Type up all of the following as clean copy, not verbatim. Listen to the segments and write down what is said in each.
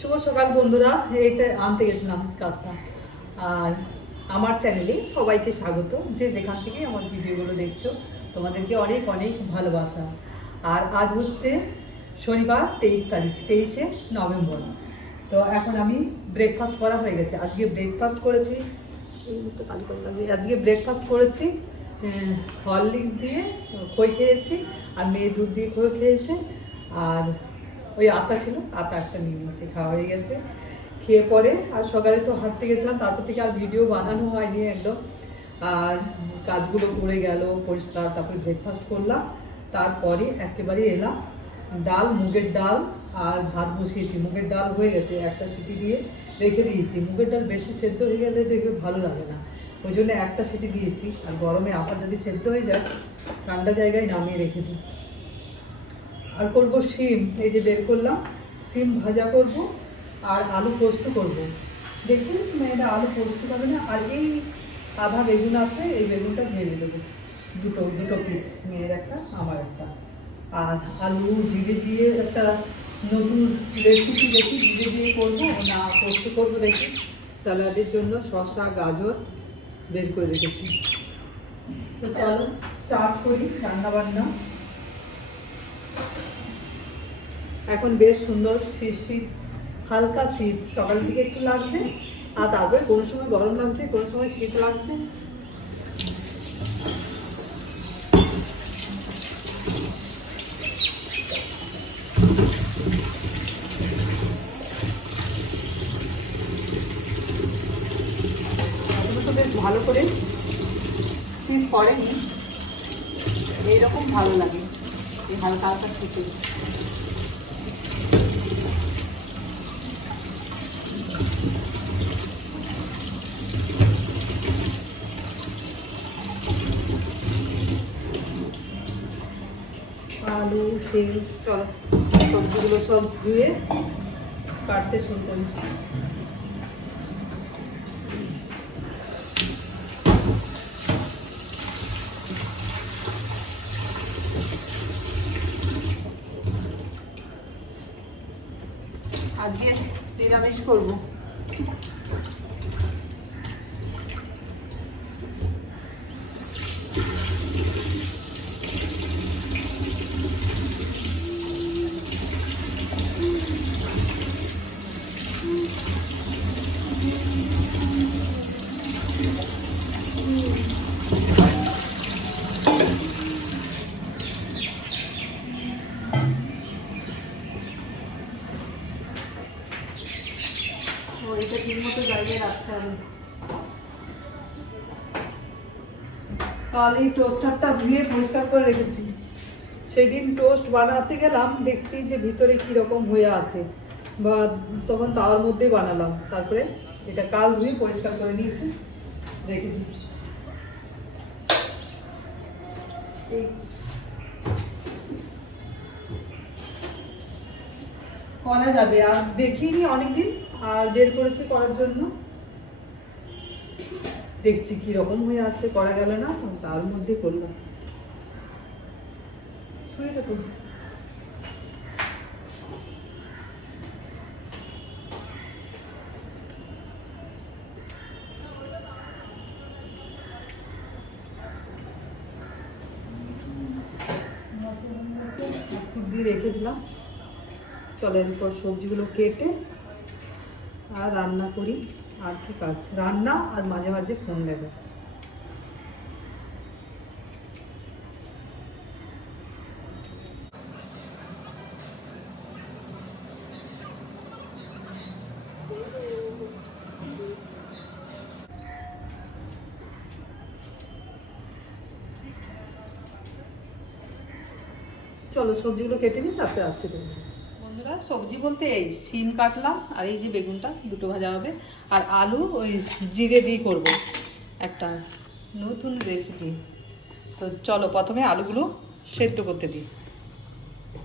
শুভ সকাল বন্ধুরা, এইটা আনতে গেছিলাম স্কার্ফটা। আর আমার চ্যানেলে সবাইকে স্বাগত, যে যেখান থেকে আমার ভিডিওগুলো দেখছো তোমাদেরকে অনেক অনেক ভালোবাসা। আর আজ হচ্ছে শনিবার 23 তারিখ, 23শে নভেম্বর। তো এখন আমি ব্রেকফাস্ট করা হয়ে গেছে। আজকে ব্রেকফাস্ট করেছি, হরলিক্স দিয়ে খই খেয়েছি, আর মেয়ে দুধ দিয়ে খই খেয়েছে, আর ওই আতা ছিল, আতা একটা নিয়ে নিয়েছি, খাওয়া হয়ে গেছে। খেয়ে পরে আর সকালে তো হাঁটতে গেছিলাম, তারপর থেকে আর ভিডিও বানানো হয়নি একদম। আর কাজগুলো করে গেল পরিষ্কার, তারপরে ব্রেকফাস্ট করলাম, তারপরে একেবারে এলাম ডাল, মুগের ডাল আর ভাত বসিয়েছি। মুগের ডাল হয়ে গেছে, একটা সিটি দিয়ে রেখে দিয়েছি। মুগের ডাল বেশি সেদ্ধ হয়ে গেলে দেখবে ভালো লাগে না, ওই জন্য একটা সিটি দিয়েছি। আর গরমে আবার যদি সেদ্ধ হয়ে যায় ঠান্ডা জায়গায় নামিয়ে রেখে দিই। আর করব শিম, এই যে বের করলাম, শিম ভাজা করব আর আলু পোস্ত করব। দেখি মেয়েটা আলু পোস্ত খাবে না। আর এই আধা বেগুন আছে, এই বেগুনটা ভেজে দেবো, দুটো পিস, মেয়ের একটা আমার একটা। আর আলু জিরে দিয়ে একটা নতুন রেসিপি দেখি, জিরে দিয়ে করবো না পোস্ত করবো দেখি। স্যালাডের জন্য শসা গাজর বের করে রেখেছি। তো চলো স্টার্ট করি রান্না বান্না। এখন বেশ সুন্দর শীত, হালকা শীত, সকালের দিকে একটু লাগছে, আর তারপরে কোনো সময় গরম লাগছে, কোনো সময় শীত লাগছে। এখনো তো বেশ ভালো করে শীত পড়েনি, এইরকম ভালো লাগে এই হালকা হালকা শীতে। আলু শিম, চলো সবজিগুলো সব ধুয়ে কাটতে শুরু করি। আজকে নিরামিষ করবো। এটা ঠিক মতো জায়গায় রাখতে হবে। তাহলে এই টোস্টারটা ধুয়ে পরিষ্কার করে রেখেছি। সেই দিন টোস্ট বানাতে গেলাম, দেখছি যে ভিতরে কি রকম হয়ে আছে, বা তখন তাওয়ার মধ্যেই বানালাম। তারপরে এটা কাল ধুয়ে পরিষ্কার করে নিয়েছি, রেখে দিই। করা যাবে, আর দেখিনি অনেকদিন, আর বের করেছি করার জন্য। দেখছি কি রকম হয়ে আছে, করা গেল না, তার মধ্যে করলাম। শুয়ে থাকুন। দিয়ে রেখে দিলাম। চলো এরপর সবজিগুলো কেটে আর রান্না করি। আর কি কাজ, রান্না আর মাঝে মাঝে ফোন দেখা। চলো সবজিগুলো কেটে নিই, তারপরে আসছি তোমার কাছে। বন্ধুরা সবজি বলতে এই শিম কাটলাম, আর এই যে বেগুনটা দুটো ভাজা হবে, আর আলু ওই জিরে দিয়ে করব একটা নতুন রেসিপি। তো চলো প্রথমে আলুগুলো সেদ্ধ করতে দিই,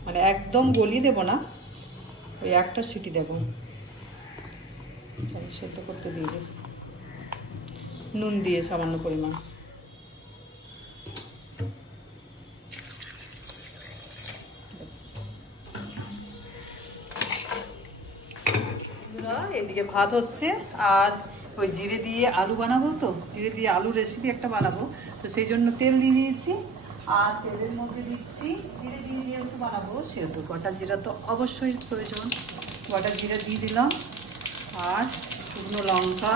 মানে একদম গলিয়ে দেবো না, ওই একটা সিটি দেবো। চলো সেদ্ধ করতে দিয়ে দিই, নুন দিয়ে সামান্য পরিমাণ। এদিকে ভাত হচ্ছে। আর ওই জিরে দিয়ে আলু বানাবো, তো জিরে দিয়ে আলু রেসিপি একটা বানাবো, তো সেই জন্য তেল দিয়ে দিয়েছি। আর তেলের মধ্যে দিচ্ছি জিরে দিয়ে যেহেতু বানাবো সেহেতু গোটা জিরা তো অবশ্যই প্রয়োজন, গোটা জিরা দিয়ে দিলাম। আর শুকনো লঙ্কা,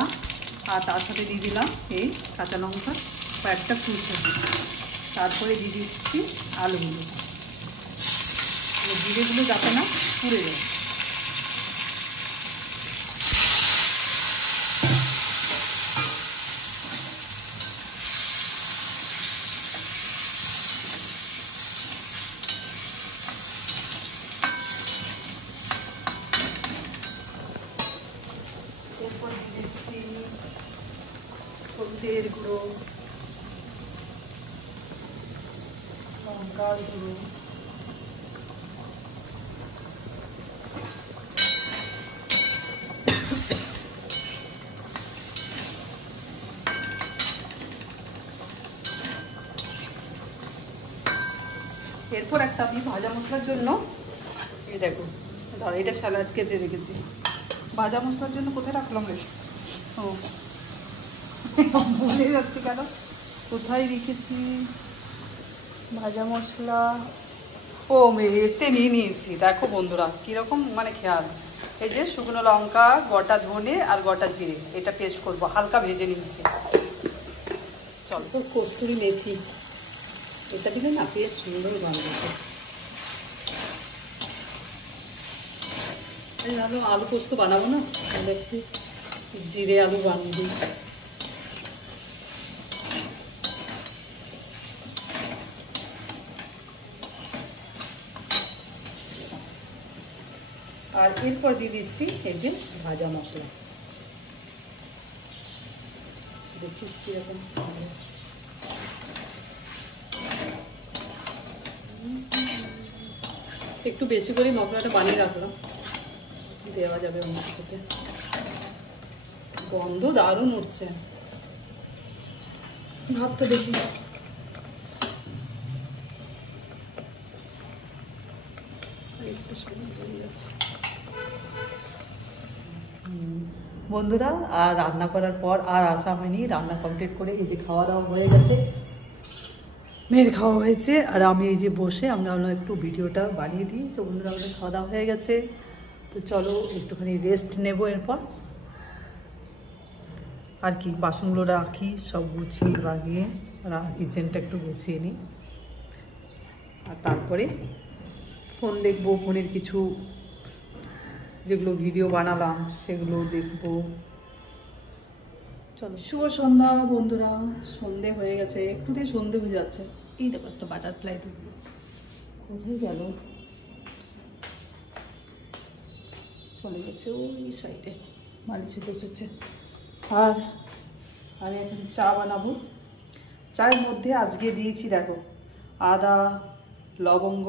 আর তার সাথে দিয়ে দিলাম এই কাঁচা লঙ্কা কয়েকটা কুচি। তারপরে দিয়ে দিচ্ছি আলুগুলো, জিরেগুলো যাতে না পুড়ে যায়। এরপর দিয়ে দিচ্ছি হলুদের গুঁড়ো, লঙ্কার গুঁড়ো, এরপর একটা আমি ভাজা মশলার জন্য এই দেখো ধর এটা স্যালাড কেটে রেখেছি। ভাজা মশলার জন্য কোথায় রাখলাম রে? ও ভুলে যাচ্ছি কেন, কোথায় রেখেছি ভাজা মশলা? ও এতে নিয়ে নিয়েছি। দেখো বন্ধুরা কীরকম মানে খেয়াল, এই যে শুকনো লঙ্কা, গোটা ধনে আর গোটা জিরে, এটা পেস্ট করবো, হালকা ভেজে নিয়েছি। চলো কস্তুরি মেথি, এটা দিকে না পেস্ট সুন্দর বানাবো। আলু পোস্ত বানাবো না, তাহলে একটু জিরে আলু বানাবো। আর এরপর দিয়ে দিচ্ছি এই যে ভাজা মশলা, দেখছি কিরকম। একটু বেশি করে মশলাটা বানিয়ে রাখলাম, দেওয়া যাবে অন্য কিছুতে। গন্ধ দারুণ উঠছে, ভাবতে দেখি। বন্ধুরা আর রান্না করার পর আর আসা হয়নি, রান্না কমপ্লিট করে এই যে খাওয়া দাওয়া হয়ে গেছে, মেয়ের খাওয়া হয়েছে। আর আমি এই যে বসে আমরা একটু ভিডিওটা বানিয়ে দিই। তো বন্ধুরা আমাদের খাওয়া দাওয়া হয়ে গেছে, তো চলো একটুখানি রেস্ট নেবো। এরপর আর কি বাসনগুলো রাখি, সব গুছিয়ে লাগিয়ে কিচেনটা একটু গুছিয়ে নিই। আর তারপরে ফোন দেখবো, ফোনের কিছু যেগুলো ভিডিও বানালাম সেগুলো দেখবো। চলো শুভ সন্ধ্যা বন্ধুরা, সন্ধে হয়ে গেছে, একটু দিয়ে সন্ধে হয়ে যাচ্ছে। এই দেখো একটা বাটারফ্লাই ঢুকলো, কোথায় গেল? চলে গেছে ওই সাইডে, মালিশে বসেছে। আর আমি এখন চা বানাবো। চায়ের মধ্যে আজকে দিয়েছি দেখো আদা, লবঙ্গ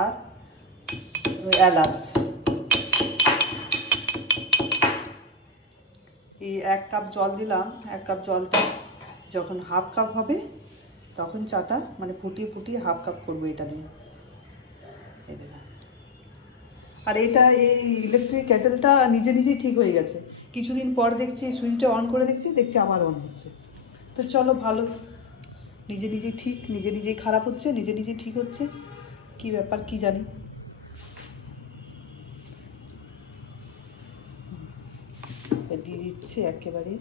আর এলাচ। এই 1 কাপ জল দিলাম, 1 কাপ জলটা যখন হাফ কাপ হবে তখন চাটা মানে ফুটিয়ে ফুটিয়ে হাফ কাপ করবো এটা দিয়ে। আর এটা এই ইলেকট্রিক কেটেলটা নিজে নিজেই ঠিক হয়ে গেছে। কিছুদিন পর দেখছি সুইচটা অন করে দেখছি আবার অন হচ্ছে। তো চলো ভালো, নিজে নিজেই ঠিক, নিজে নিজেই খারাপ হচ্ছে, নিজে নিজেই ঠিক হচ্ছে, কি ব্যাপার কি জানি। দিয়ে দিচ্ছি একেবারে।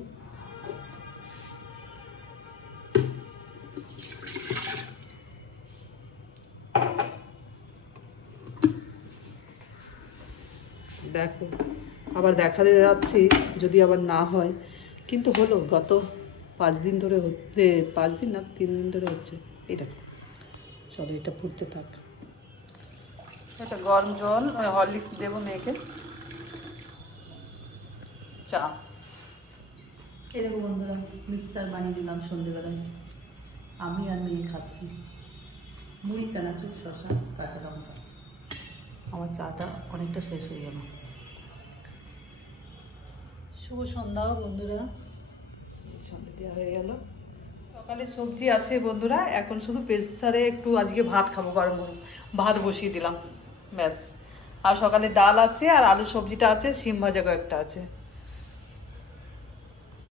দেখো আবার দেখাতে যাচ্ছি যদি আবার না হয়, কিন্তু হলো গত 5 দিন ধরে হচ্ছে, 5 দিন না 3 দিন ধরে হচ্ছে। এই দেখো চলো এটা ফুটতে থাক। এটা গরম জল, হরলিক্স দেবো মেয়েকে। চা এই দেখো বন্ধুরা মিক্সার বানিয়ে দিলাম সন্ধ্যেবেলায়, আমি আর মেয়ে খাচ্ছি। মুড়ি, চানাচুর, শসা, কাঁচা লঙ্কা। আমার চাটা অনেকটা শেষ হয়ে গেল। শুভ সন্ধ্যা বন্ধুরা, সন্ধ্যা দেওয়া হয়ে গেল। সকালে সবজি আছে বন্ধুরা, এখন শুধু প্রেসারে একটু আজকে ভাত খাবো, গরম গরম ভাত বসিয়ে দিলাম ব্যাস। আর সকালে ডাল আছে আর আলু সবজিটা আছে, সিম ভাজা কয়েকটা আছে।